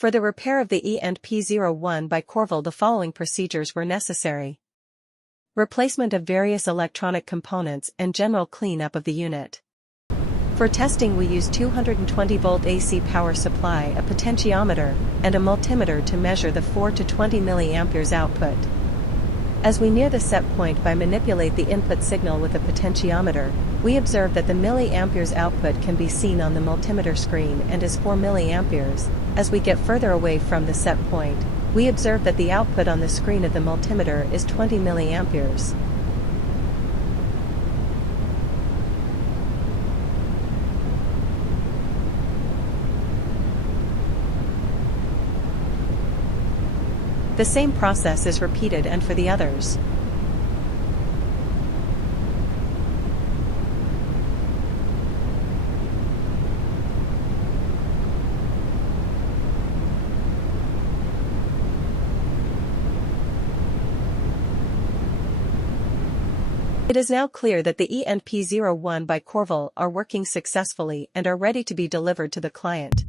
For the repair of the E&P-01 by Korval, the following procedures were necessary. Replacement of various electronic components and general cleanup of the unit. For testing we used 220-volt AC power supply, a potentiometer, and a multimeter to measure the 4 to 20 mA output. As we near the set point by manipulate the input signal with a potentiometer, we observe that the milliamperes output can be seen on the multimeter screen and is 4 mA. As we get further away from the set point, we observe that the output on the screen of the multimeter is 20 mA. The same process is repeated and for the others. It is now clear that the E&P-01 by Korval are working successfully and are ready to be delivered to the client.